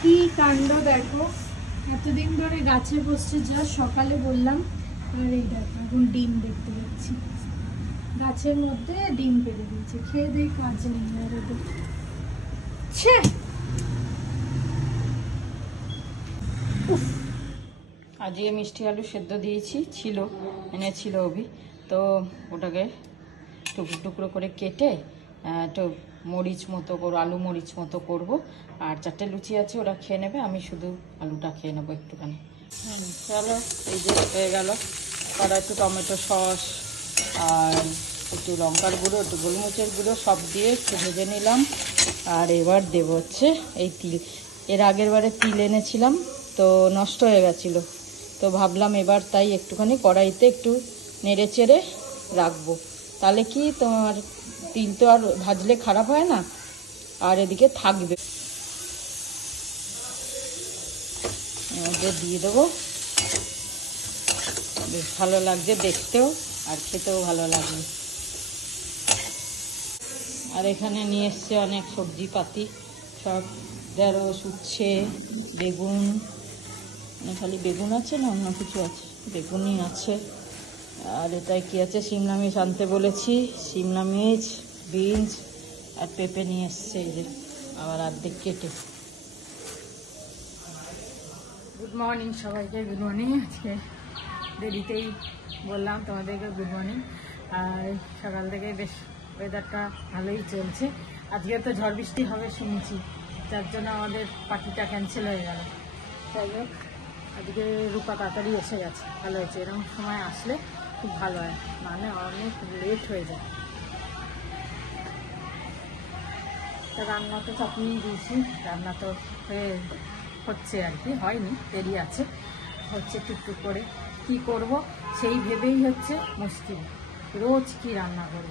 কি কাণ্ড দেখো, এতদিন ধরে গাছে বসছে, যা সকালে বললাম। আর এই দেখো এখন ডিম দেখতে পাচ্ছি, গাছের মধ্যে ডিম পেড়ে দিয়েছে। খেয়ে দিয়ে কাজ নেই আর ওদের। আজকে মিষ্টি আলু সেদ্ধ দিয়েছি, এনেছিল অভি, তো ওটাকে টুকরো টুকরো করে কেটে একটু মরিচ মতো করবো, আলু মরিচ মতো করবো। আর 4টে লুচি আছে, ওরা খেয়ে নেবে, আমি শুধু আলুটা খেয়ে নেবো একটুখানি। চলো, এই যে হয়ে গেল। আর একটু টমেটো সস আর একটু লঙ্কার গুঁড়ো, একটু গোলমরিচের গুঁড়ো সব দিয়ে একটু ভেজে নিলাম। আর এবার দেবো হচ্ছে এই তিল। এর আগের বারে তিল এনেছিলাম, তো নষ্ট হয়ে গেছিলো, তো ভাবলাম এবার তাই একটুখানি কড়াইতে একটু নেড়ে চেড়ে রাখবো। তাহলে কি তোমার তিল তো আর ভাজলে খারাপ হয় না, আর এদিকে থাকবে। দিয়ে দেবো, বেশ ভালো লাগছে দেখতেও আর খেতেও ভালো লাগবে। আর এখানে নিয়ে এসছে অনেক সবজি পাতি, সব ঢেঁড়স, উচ্ছে, বেগুন। খালি বেগুন আছে না অন্য কিছু আছে? বেগুনই আছে। আর এটাই কি আছে, শিমলা মির্চ আনতে বলেছি, শিমলা মির্চ, বিনস আর পেঁপে নিয়ে এসছে, এই যে আবার অর্ধেক কেটে। গুড মর্নিং সবাইকে, গুড মর্নিং। আজকে দেরিতেই বললাম তোমাদেরকে গুড মর্নিং। আর সকাল থেকে বেশ ওয়েদারটা ভালোই চলছে। আজকে তো ঝড় বৃষ্টি হবে শুনছি, যার জন্য আমাদের পার্টিটা ক্যান্সেল হয়ে গেল। যাই হোক, আজকে রূপা তাড়াতাড়ি এসে গেছে, ভালো হয়েছে। এরকম সময় আসলে খুব ভালো হয়, মানে অনেক লেট হয়ে যায়। তা রান্না তো চাপিয়ে দিয়েছি, রান্না তো হচ্ছে আর কি, হয়নি, দেরি আছে, হচ্ছে টুকটুক করে। কি করব সেই ভেবেই হচ্ছে মুশকিল, রোজ কি রান্না করব।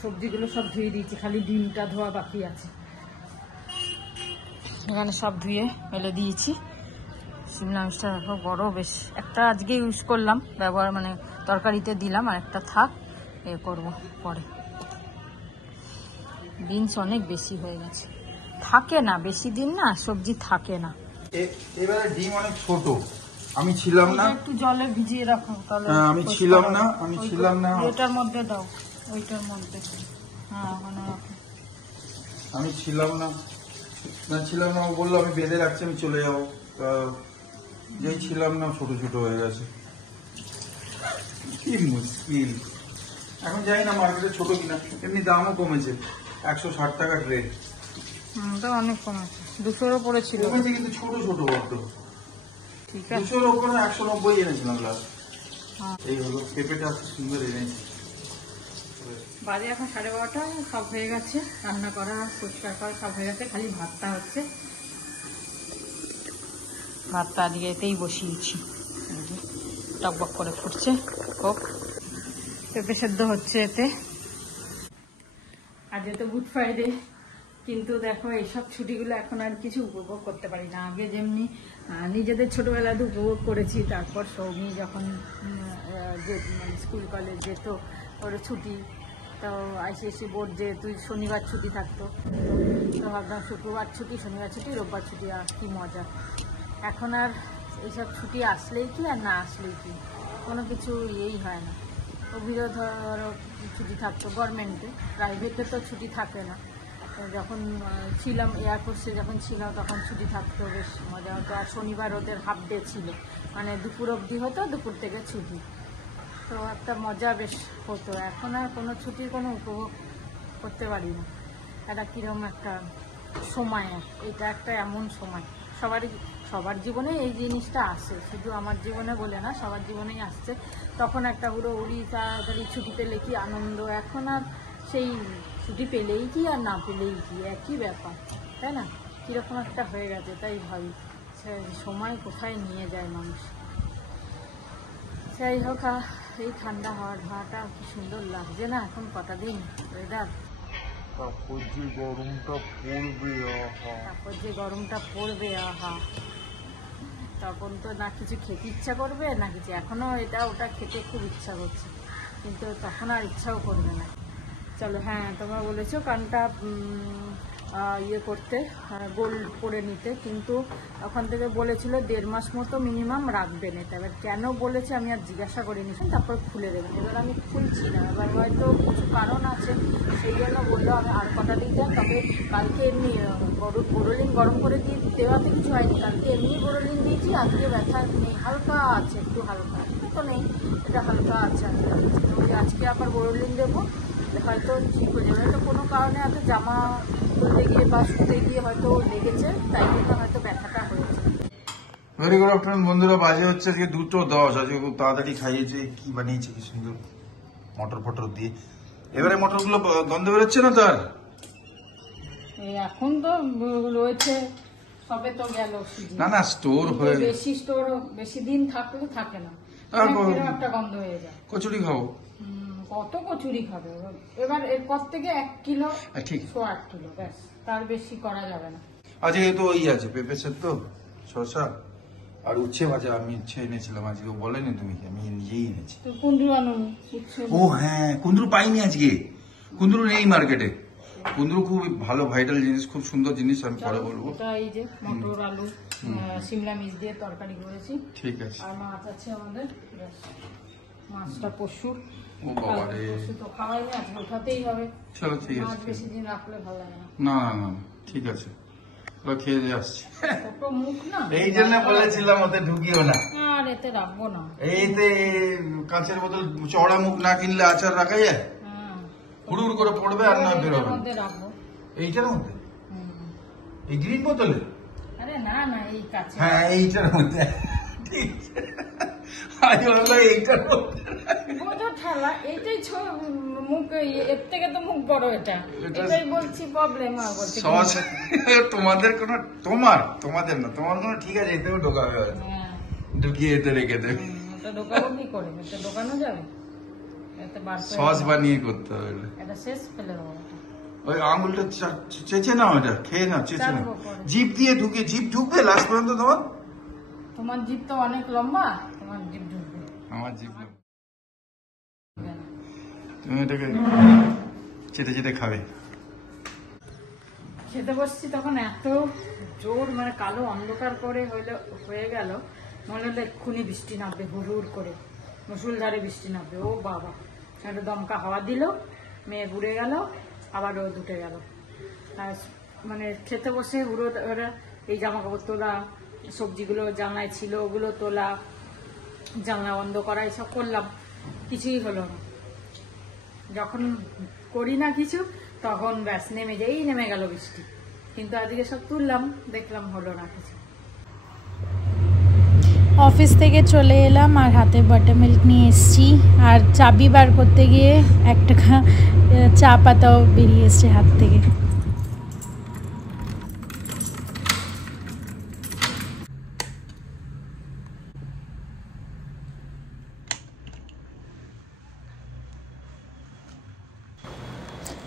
সবজিগুলো সব ধুয়ে দিয়েছি, খালি ডিমটা ধোয়া বাকি আছে। এখানে সব ধুয়ে মেলে দিয়েছি। শিমলা মির্চটা দেখো বড় বেশ, একটা আজকে ইউজ করলাম, ব্যবহার মানে তরকারিতে দিলাম, আর একটা থাক, এ করব পরে। বিনস অনেক বেশি হয়ে গেছে, থাকে না বেশি দিন, না সবজি থাকে না। এবারে ডিম অনেক ছোট, আমি ছিলাম না, একটু জলে ভিজিয়ে রাখো তাহলে। আমি ছিলাম না এটার মধ্যে দাও, ওইটার মধ্যে। হ্যাঁ ওখানে রাখো। আমি ছিলাম না, ও বললো আমি বেঁধে রাখছি, আমি চলে যাবো। যেই ছিলাম না, ছোট ছোট হয়ে গেছে, কি মুশকিল। এখন যাই না মার্কেটে ছোট কিনা, এমনি দামও কমেছে, 160 টাকা ট্রে। অনেক কমেছে, 200-র উপরে ছিল কিন্তু ছোট ছোট বড্ড। ঠিক আছে, 200-র উপরে 190 এনেছিলাম লাস্ট। এই হলো পেঁপেটা সুন্দর এনেছি। বাজে এখন 12:30, সব হয়ে গেছে, রান্না করা পরিষ্কার করা সব হয়ে গেছে, খালি ভাতটা হচ্ছে। ভাতটা আজকে এতেই বসিয়েছি, টকবক করে ফুটছে, হোক। পেঁপে সেদ্ধ হচ্ছে এতে। আজকে তো গুড ফ্রাইডে, কিন্তু দেখো এইসব ছুটিগুলো এখন আর কিছু উপভোগ করতে পারি না। আগে যেমনি নিজেদের ছোটবেলাতে উপভোগ করেছি, তারপর সৌমি যখন মানে স্কুল কলেজ যেত, ওর ছুটি, তো আইসিএসসি বোর্ড যেহেতু শনিবার ছুটি থাকতো, তো ভাবলাম শুক্রবার ছুটি, শনিবার ছুটি, রোববার ছুটি, আর কি মজা। এখন আর এইসব ছুটি আসলেই কি আর না আসলেই কি, কোনো কিছু ইয়েই হয় না। অভিরও ধরো ছুটি থাকতো গভর্নমেন্টে, প্রাইভেটে তো ছুটি থাকে না। যখন ছিলাম এয়ারফোর্সে, যখন ছিলাম তখন ছুটি থাকতো, বেশ মজা হতো। আর শনিবার ওদের হাফ ডে ছিল, মানে দুপুর অবধি হতো, দুপুর থেকে ছুটি, তো একটা মজা বেশ হতো। এখন আর কোনো ছুটির কোনো উপভোগ করতে পারি না। এটা কীরকম একটা সময়, এটা একটা এমন সময়, সবার জীবনে এই জিনিসটা আসে, শুধু আমার জীবনে বলে না, সবার জীবনেই আসছে। তখন একটা পুরো তাড়াতাড়ি ছুটি পেলে কি আনন্দ, এখন আর সেই ছুটি পেলেই কি আর না পেলেই কি একই ব্যাপার, তাই না? কীরকম একটা হয়ে গেছে, তাই ভাবি সময় কোথায় নিয়ে যায় মানুষ। যাই হোক, এই ঠান্ডা হাওয়াটা কি সুন্দর লাগছে না এখন কটা দিন ওয়েদার। তারপর যে গরমটা পড়বে, আহা, তখন তো না কিছু খেতে ইচ্ছা করবে না কিছু। এখনো এটা ওটা খেতে খুব ইচ্ছা করছে, কিন্তু তখন আর ইচ্ছাও করবে না। চলো, হ্যাঁ তোমরা বলেছো কানটা ইয়ে করতে, গোল্ড করে নিতে, কিন্তু ওখান থেকে বলেছিল 1.5 মাস মতো মিনিমাম রাখবেন এটা। এবার কেন বলেছে আমি আর জিজ্ঞাসা করিনি, তারপর খুলে দেবেন। এবার আমি খুলছি না, এবার হয়তো কিছু কারণ আছে সেই জন্য বললো আমি আর কটা দিন দেন। তবে কালকে এমনি বোরোলিন গরম করে দিয়ে দেওয়াতে কিছু হয়নি, কালকে এমনি বোরোলিন দিয়েছি। আজকে ব্যথা নেই, হালকা আছে, একটু হালকা তো নেই, এটা হালকা আছে আজকে আবার বোরোলিন দেবো, হয়তো ঠিক হয়ে যাবে। হয়তো কোনো কারণে হয়তো জামা খুলতে গিয়ে বা শুতে গিয়ে হয়তো লেগেছে, তাই জন্য হয়তো ব্যথাটা হয়েছে। ভেরি গুড আফটারনুন বন্ধুরা, বাজে হচ্ছে আজকে 2:10। আজকে খুব তাড়াতাড়ি খাইয়েছে। কি বানিয়েছে কি সুন্দর মটর ফটর দিয়ে। এবারে মটরগুলো গন্ধ বেরোচ্ছে না তার? এখন তো রয়েছে, সবে তো গেল। না না, স্টোর হয়ে বেশি স্টোর বেশি দিন থাকলে থাকে না, একটা গন্ধ হয়ে যায়। কচুরি খাবো। কত কচুরি খাবে এবার? এরপর থেকে 1 কিলো, ঠিক 1 কিলো ব্যাস, তার বেশি করা যাবে না। আজকে তো ওই আছে পেঁপে সেদ্ধ, শসা আর উচ্ছে ভাজা। আমি উচ্ছে এনেছিলাম আজকে, বলেনি তুমি? আমি নিজেই এনেছি। তো কুন্দ্রু আনুন। ও হ্যাঁ, কুন্দ্রু পাইনি আজকে, কুন্দ্রু নেই মার্কেটে। কুন্দ্রু খুব ভালো ভাইটাল জিনিস, খুব সুন্দর জিনিস, আমি পরে বলবো। এই যে মটর আলু সিমলা মির্চ দিয়ে তরকারি করেছি। ঠিক আছে। আর মাছ আছে আমাদের, মাছটা পশুর। ও বাবা রে, পশু তো খাওয়াই না, আজকে ওঠাতেই হবে। চলো ঠিক মাছ আছে। বেশি দিন রাখলে ভালো লাগে না। না না না, ঠিক আছে, খেয়ে দিয়ে আসছি। ছোট মুখ না, এই জন্য বলেছিলাম ওতে ঢুকিও না। আর এতে রাখবো না। এইতে কাঁচের বোতল চড়া মুখ না কিনলে আচার রাখা যায়? হুড়ুড় করে পড়বে আর না বেরোবে। রাখবো এইটার মধ্যে, এই গ্রিন বোতলে? আরে না না, এই কাছে। হ্যাঁ এইটার মধ্যে, ঠিক। আমি বললাম এইটার মধ্যে ঠালা, এইটাই মুখ, এর থেকে তো মুখ বড়। এটাই বলছি প্রবলেম। সস তোমাদের কোনো, তোমাদের না, তোমার কোনো, ঠিক আছে এতেও ঢোকাবে হয়তো, ঢুকিয়ে এতে রেখে দেবে। এটা ঢোকাবো কি করে? এটা ঢোকানো যাবে? সস বানিয়ে করতে হবে। এটা শেষ ফেলে দেবো। ওই আঙুলটা চেঁচে নাও, এটা খেয়ে নাও, চেঁচে নাও। জিভ দিয়ে ঢুকে, জিভ ঢুকবে লাস্ট পর্যন্ত তোমার? তোমার জিভ তো অনেক লম্বা, তোমার জিভ ঢুকবে। আমার জিভ তুমি এটাকে চেটে চেটে খাবে। খেতে বসছি তখন এত জোর, মানে কালো অন্ধকার করে হয়ে গেল, মনে হলো এক্ষুনি বৃষ্টি নামবে, হুড় করে মুষলধারে বৃষ্টি নামবে। ও বাবা, একটা দমকা হাওয়া দিল, মেয়ে ঘুরে গেল, আবার রোদ উঠে গেল। আর মানে খেতে বসে ওরা এই জামা কাপড় তোলা, সবজিগুলো জানলায় ছিল ওগুলো তোলা, জানলা বন্ধ করা, এসব করলাম, কিছুই হলো না। যখন করি না কিছু তখন ব্যাস নেমে গেল বৃষ্টি। কিন্তু আজকে সব তুললাম, দেখলাম হলো না কিছু। অফিস থেকে চলে এলাম আর হাতে বাটারমিল্ক নিয়ে এসেছি, আর চাবি বার করতে গিয়ে 1 টাকা চা পাতাও বেরিয়ে এসছে হাত থেকে।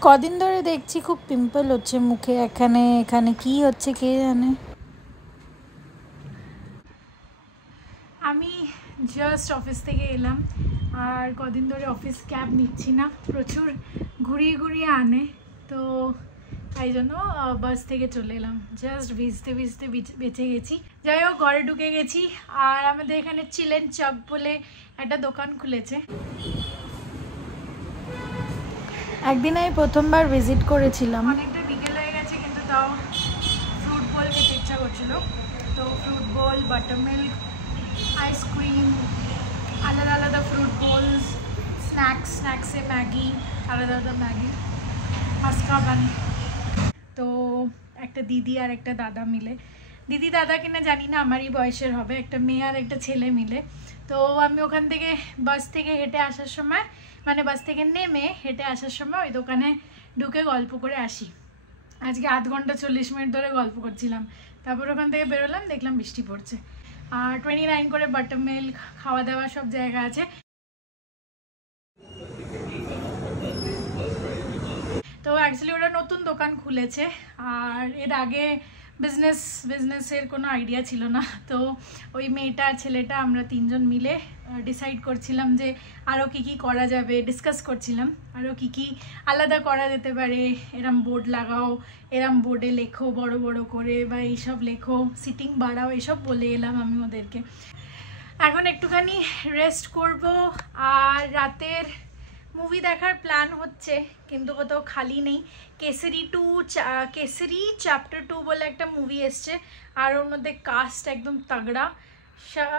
কদিন ধরে দেখছি খুব পিম্পল হচ্ছে মুখে, এখানে কি হচ্ছে কে জানে। আমি জাস্ট অফিস থেকে এলাম, আর কদিন ধরে অফিস ক্যাব নিচ্ছি না, প্রচুর ঘুরিয়ে আনে, তো তাই জন্য বাস থেকে চলে এলাম। জাস্ট ভিজতে বেঁচে গেছি। যাই হোক, ঘরে ঢুকে গেছি। আর আমাদের এখানে চিলেন চক বলে একটা দোকান খুলেছে। একদিন আমি প্রথমবার ভিজিট করেছিলাম, অনেকটা বিকেল হয়ে গেছে, কিন্তু তাও ফ্রুট বোল খেতে ইচ্ছা করছিল, তো ফ্রুট বোল, বাটারমিল্ক, আইসক্রিম, আলাদা ফ্রুট বোলস, স্ন্যাক্সে ম্যাগি, আলাদা ম্যাগি, মাস্কা বান। তো একটা দিদি আর একটা দাদা মিলে, দিদি দাদা কিনা জানি না, আমারই বয়সের হবে, একটা মেয়ে আর একটা ছেলে মিলে। তো আমি ওখান থেকে বাস থেকে হেঁটে আসার সময়, মানে বাস থেকে নেমে হেঁটে আসার সময় ওই দোকানে ঢুকে গল্প করে আসি। আজকে 8 ঘন্টা 40 মিনিট ধরে গল্প করছিলাম। তারপর ওখান থেকে বেরোলাম, দেখলাম বৃষ্টি পড়ছে। আর 29 করে বাটারমিল্ক, খাওয়া দাওয়া সব জায়গা আছে। তো অ্যাকচুয়ালি ওরা নতুন দোকান খুলেছে, আর এর আগে বিজনেসের কোনো আইডিয়া ছিল না। তো ওই মেয়েটা আর ছেলেটা আমরা তিনজন মিলে ডিসাইড করছিলাম যে আরও কী করা যাবে, ডিসকাস করছিলাম আরও কী আলাদা করা যেতে পারে। এরম বোর্ড লাগাও, এরম বোর্ডে লেখো বড় বড় করে, বা এইসব লেখো, সিটিং বাড়াও, এসব বলে এলাম আমি ওদেরকে। এখন একটুখানি রেস্ট করব, আর রাতের মুভি দেখার প্ল্যান হচ্ছে, কিন্তু কোথাও খালি নেই। কেসরি চ্যাপ্টার 2 বলে একটা মুভি এসছে, আর ওর মধ্যে কাস্ট একদম তাগড়া।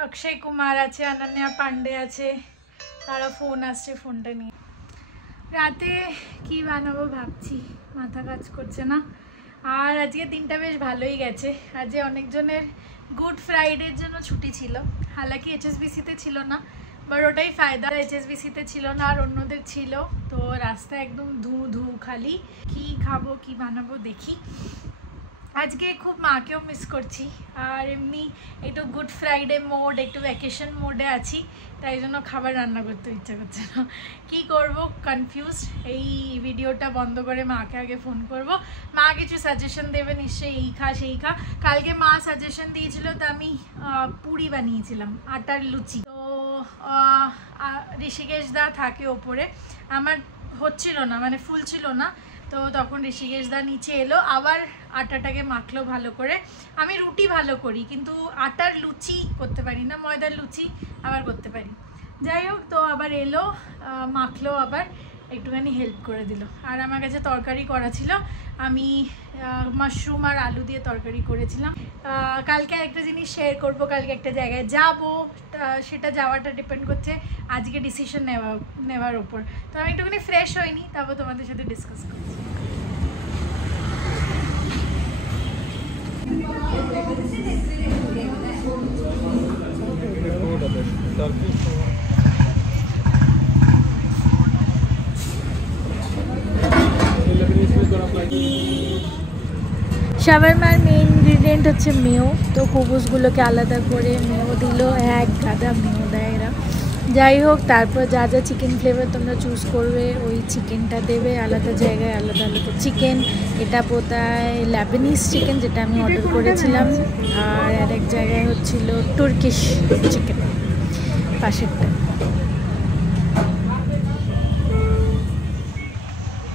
অক্ষয় কুমার আছে, অনন্যা পান্ডে আছে, তারা ফোন আসছে, ফোনটা নিয়ে। রাতে কি বানাবো ভাবছি, মাথা কাজ করছে না। আর আজকে দিনটা বেশ ভালোই গেছে। আজকে অনেকজনের গুড ফ্রাইডের জন্য ছুটি ছিল, হালাকি HSBC-তে ছিল না, বাট ওটাই ফায়দা, HSBC-তে ছিল না আর অন্যদের ছিল। তো রাস্তা একদম ধু খালি। কি খাবো, কি বানাবো দেখি। আজকে খুব মাকেও মিস করছি, আর এমনি একটু গুড ফ্রাইডে মোড, একটু ভ্যাকেশন মোডে আছি, তাই জন্য খাবার রান্না করতে ইচ্ছা করছে না। কি করব, কনফিউজড। এই ভিডিওটা বন্ধ করে মাকে আগে ফোন করব, মা কিছু সাজেশন দেবে নিশ্চয়ই, এই খা সেই খা। কালকে মা সাজেশন দিয়েছিল, তো আমি পুরি বানিয়েছিলাম, আটার লুচি। তো ঋষিকেশ দা থাকে ওপরে, আমার হচ্ছিল না, মানে ফুল ছিল না। তো তখন ঋষিকেশ দা নিচে এলো, আবার আটাটাকে মাখলো ভালো করে। আমি রুটি ভালো করি, কিন্তু আটার লুচি করতে পারি না, ময়দার লুচি আবার করতে পারি। যাই হোক, তো আবার এলো, মাখলো, আবার একটুখানি হেল্প করে দিল। আর আমার কাছে তরকারি করা ছিল, আমি মাশরুম আর আলু দিয়ে তরকারি করেছিলাম। কালকে একটা জিনিস শেয়ার করব, কালকে একটা জায়গায় যাব, সেটা যাওয়াটা ডিপেন্ড করছে আজকে ডিসিশন নেওয়ার ওপর। তো আমি একটুখানি ফ্রেশ হইনি, তারপর তোমাদের সাথে ডিসকাস করছি। শাওয়ারমার মেইন ইনগ্রিডিয়েন্ট হচ্ছে মেয়ো। তো কুবুসগুলোকে আলাদা করে মেয়ো দিল, এক গাদা মেয়ো দেয় এরা। যাই হোক, তারপর যা যা চিকেন ফ্লেভার তোমরা চুজ করবে ওই চিকেনটা দেবে, আলাদা জায়গায় আলাদা আলাদা চিকেন। এটা বোধহয় লেবানিজ চিকেন, যেটা আমি অর্ডার করেছিলাম, আর আরেক জায়গায় হচ্ছিল তুর্কিশ চিকেন, পাশেরটা।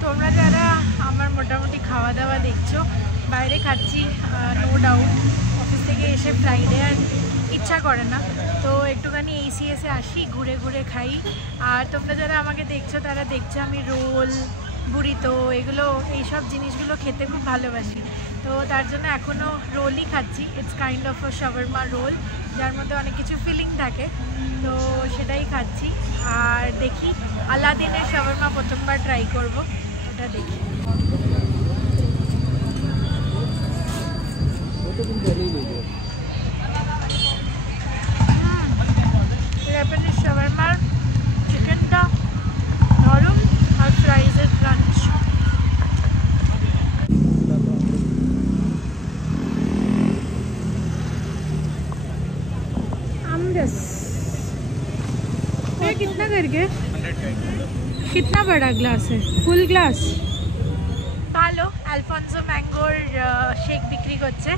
তোমরা যারা আমার মোটামুটি খাওয়া দাওয়া দেখছো, বাইরে খাচ্ছি নো ডাউট। অফিস থেকে এসে ফ্রাইডে আর ইচ্ছা করে না, তো একটুখানি ACS-এ আসি, ঘুরে ঘুরে খাই। আর তোমরা যারা আমাকে দেখছো, তারা দেখছো আমি রোল, বুরিতো, এগুলো, এইসব জিনিসগুলো খেতে খুব ভালোবাসি। তো তার জন্য এখনও রোলই খাচ্ছি। It's kind of a shawarma roll, যার মধ্যে অনেক কিছু ফিলিং থাকে, তো সেটাই খাচ্ছি। আর দেখি, আলাদিনের শাওয়ারমা প্রথমবার ট্রাই করব, ওটা দেখি। লেবানিজ শাওয়ারমার চিকেনটা নরম, আর ফ্রাইজের ক্রাঞ্চ। आमरस ये कितना करके, कितना बड़ा ग्लास है, फुल ग्लास? ভালো অ্যালফনসো ম্যাঙ্গোর শেক বিক্রি করছে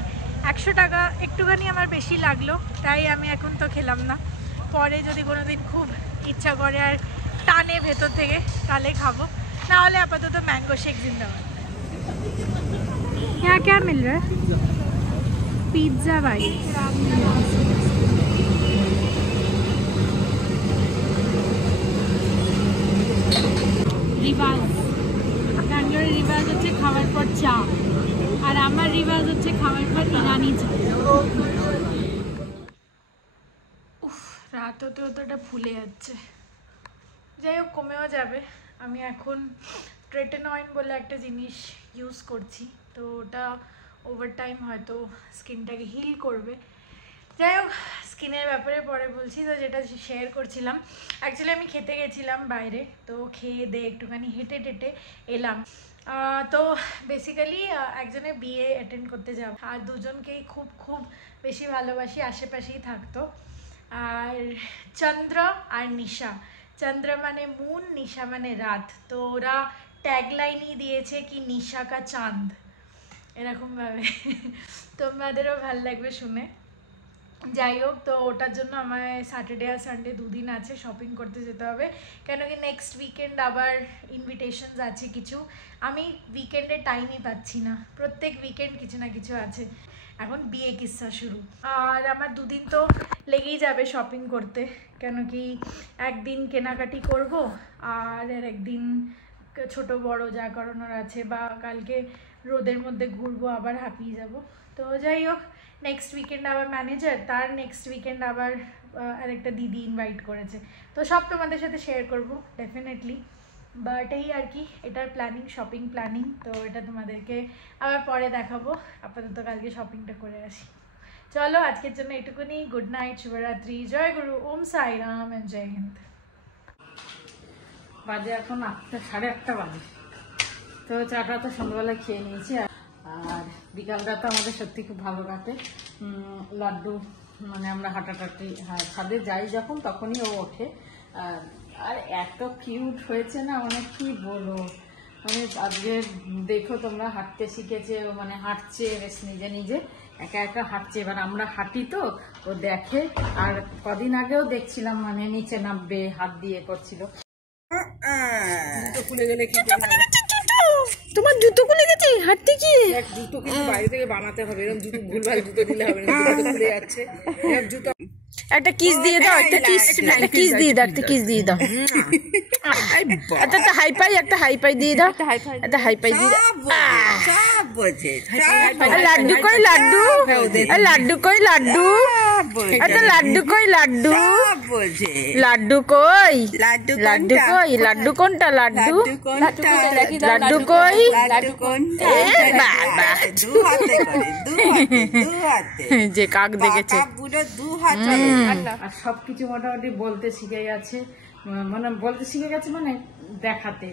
100 টাকা। একটুখানি আমার বেশি লাগলো, তাই আমি এখন তো খেলাম না, পরে যদি কোনো দিন খুব ইচ্ছা করে আর টানে ভেতর থেকে, তাহলে খাবো, না হলে আপাতত ম্যাঙ্গো শেক জিন্দাবাদ। यहाँ क्या मिल रहा है? पिज्ज़ा भाई, রিবাজ, ব্যাঙ্গালোরের রিবাজ হচ্ছে খাওয়ার পর চা, আর আমার রিবাজ হচ্ছে খাওয়ার পর ইরানি চা। উফ, রাত হতে হতে ওটা ফুলে যাচ্ছে। যাই হোক, কমেও যাবে। আমি এখন ট্রেটেনয়েন বলে একটা জিনিস ইউজ করছি, তো ওটা ওভার টাইম হয়তো স্কিনটাকে হিল করবে। যাই হোক, স্কিনের ব্যাপারে পরে বলছি। তো যেটা শেয়ার করছিলাম, অ্যাকচুয়ালি আমি খেতে গেছিলাম বাইরে, তো খেয়ে দিয়ে একটুখানি হেঁটে টেটে এলাম। তো বেসিক্যালি একজনের বিয়ে অ্যাটেন্ড করতে যাব, আর দুজনকেই খুব খুব বেশি ভালোবাসি, আশেপাশেই থাকতো। আর চন্দ্র আর নিশা, চন্দ্র মানে মুন, নিশা মানে রাত। তো ওরা ট্যাগলাইনই দিয়েছে কি নিশা কা চাঁদ। এরকমভাবে তোমাদেরও ভাল লাগবে শুনে। যাই হোক, তো ওটার জন্য আমায় স্যাটারডে আর সানডে দুদিন আছে, শপিং করতে যেতে হবে, কেন কি নেক্সট উইকেন্ড আবার ইনভিটেশনস আছে কিছু। আমি উইকেন্ডে টাইমই পাচ্ছি না, প্রত্যেক উইকেন্ড কিছু না কিছু আছে। এখন বিয়ে কিস্সা শুরু, আর আমার দুদিন তো লেগেই যাবে শপিং করতে, কেন কি একদিন কেনাকাটি করব আর একদিন ছোট বড় যা করানোর আছে, বা কালকে রোদের মধ্যে ঘুরবো আবার হাঁপিয়ে যাব। তো যাই হোক, নেক্সট উইকেন্ড আবার ম্যানেজার, তার নেক্সট উইকেন্ড আবার আরেকটা দিদি ইনভাইট করেছে, তো সব তোমাদের সাথে শেয়ার করব ডেফিনেটলি। বাট এই আর কি, এটার প্ল্যানিং, শপিং প্ল্যানিং, তো এটা তোমাদেরকে আবার পরে দেখাবো। আপাতত কালকে শপিংটা করে আসি। চলো আজকের জন্য এটুকুনি। গুড নাইট, শুভরাত্রি, জয় গুরু, ওম সাই রাম এন্ড জয় হিন্দ। বাজে এখন 8টা, 8:30 বাজে। তো চাটা তো সন্ধ্যাবেলায় খেয়ে নিয়েছি, আর বিকালটা তো আমাদের সত্যি খুব ভালো কাটে। লাড্ডু মানে আমরা হাঁটাটাটি ছাদে যাই যখন, তখনই ও ওঠে। আর এত কিউট হয়েছে না, মানে কি বলো, মানে আজকে দেখো তোমরা, হাঁটতে শিখেছে ও, মানে হাঁটছে বেশ নিজে নিজে, একা একা হাঁটছে। এবার আমরা হাঁটি তো ও দেখে, আর কদিন আগেও দেখছিলাম মানে নিচে নামবে হাত দিয়ে করছিল। খুলে গেলে কি তোমার জুতো খুলে গেছে হাঁটতে কি? জুতো কিন্তু বাইরে থেকে বানাতে হবে, এরকম জুতো ভুলভাল জুতো দিলে হবে না, জুতো খুলে যাচ্ছে। জুতো একটা কিস দিয়ে দাও, একটা কিস দিয়ে দাও, একটা কিস দিয়ে দাও, একটা হাই পাই, একটা হাই পাই দিয়ে দাও, একটা হাই পাই দিয়ে দাও। লাড্ডু কই লাড্ডু, লাড্ডু কই লাড্ডু, একটা লাড্ডু কই লাড্ডু, লাড্ডু কই লাড্ডু কই, লাড্ডু কোনটা, লাড্ডু লাড্ডু কই, যে কাক দেখেছে। আর সবকিছু মোটামুটি বলতে শিখে গেছে, মানে বলতে শিখে গেছে মানে দেখাতে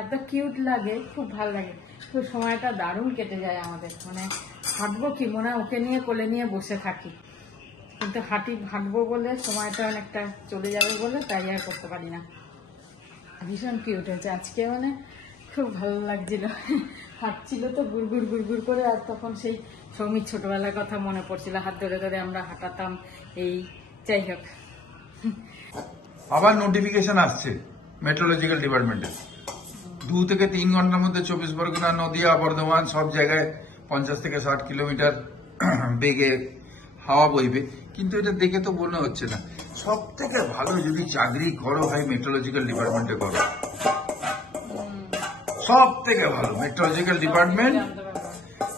এত কিউট লাগে, খুব ভালো লাগে। তো সময়টা দারুণ কেটে যায় আমাদের, মানে হাঁটবো কি মনে হয় ওকে নিয়ে কোলে নিয়ে বসে থাকি, কিন্তু হাঁটবো বলে সময়টা অনেকটা চলে যাবে বলে তাই আর করতে পারি না। ভীষণ কিউট হয়েছে আজকে, মানে খুব ভালো লাগছিল। হাঁটছিল তো গুড়গুড় গুড়গুড় করে, আর তখন সেই সৌমির ছোটবেলার কথা মনে পড়ছিল, হাত ধরে ধরে আমরা হাঁটাতাম। এই যাই হোক, আবার নোটিফিকেশন আসছে মেট্রোলজিক্যাল ডিপার্টমেন্টের, 2 থেকে 3 ঘন্টার মধ্যে 24 পরগনা, নদিয়া, বর্ধমান সব জায়গায় 50 থেকে 60 কিলোমিটার বেগে হাওয়া বইবে। কিন্তু এটা দেখে তো মনে হচ্ছে না। সব থেকে ভালো যদি চাকরি করো ভাই মেট্রোলজিক্যাল ডিপার্টমেন্টে করো, সব থেকে ভালো মেট্রোলজিক্যাল ডিপার্টমেন্ট।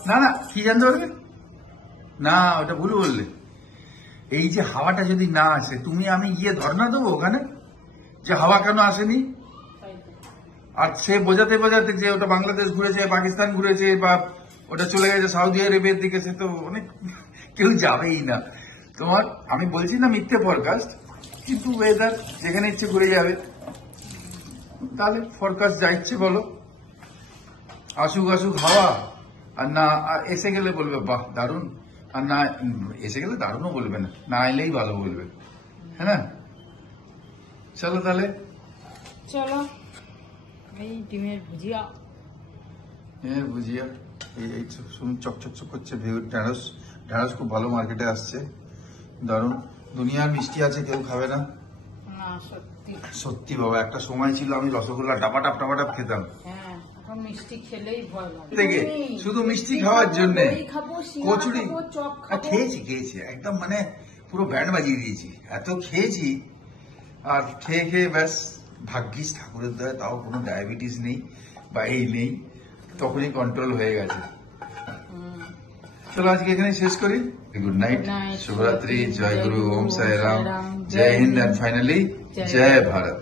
না না, কি জানতে পারবে না, ওটা ভুল বললে। এই যে হাওয়াটা যদি না আসে, তুমি আমি গিয়ে ধর্ণা দেবো ওখানে যে হাওয়া কেন আসেনি, আর সে বোঝাতে বোঝাতে যে ওটা বাংলাদেশ ঘুরেছে, পাকিস্তান ঘুরেছে, বা ওটা চলে গেছে সৌদি আরবের দিকে, সে তো অনেক কেউ যাবেই না। তোমার আমি বলছি না মিথ্যে ফরকাস্ট, কিন্তু ওয়েদার যেখানে ইচ্ছে ঘুরে যাবে। তাহলে ফরকাস্ট যা ইচ্ছে বলো, আসুক আসুক হাওয়া, আর না এসে গেলে বলবে বাহ দারুণ, আর না এসে গেলে দারুণও বলবে না, না এলেই ভালো বলবে, হ্যাঁ না? চলো তাহলে, চলো। এই ডিমের ভুজিয়া, হ্যাঁ ভুজিয়া, এই চকচক করছে। ঢেঁড়স ঢেঁড়স খুব ভালো মার্কেটে আসছে, দারুণ। দুনিয়ার মিষ্টি আছে, কেউ খাবে না। না সত্যি সত্যি বাবা, একটা সময় ছিল আমি রসগোল্লা টাপাটাপ টাপাটাপ খেতাম, হ্যাঁ, এখন মিষ্টি খেলেই ভয় লাগে। থেকে শুধু মিষ্টি খাওয়ার জন্য। দই খাবো, সিঙ্গারা কচুরি খাবো, চপ খাবো। খেয়েছি একদম, মানে পুরো ব্যান্ড বাজিয়ে দিয়েছি, এত খেয়েছি। আর খেয়ে খেয়ে ব্যাস, ভাগ্যিস ঠাকুরের দয়া তাও কোনো ডায়াবেটিস নেই বা এই নেই, তখনই কন্ট্রোল হয়ে গেছে। চলো আজকে এখানে শেষ করি। গুড নাইট, শুভরাত্রি, জয় গুরু, ওম সাই রাম, জয় হিন্দ, এন্ড ফাইনালি জয় ভারত।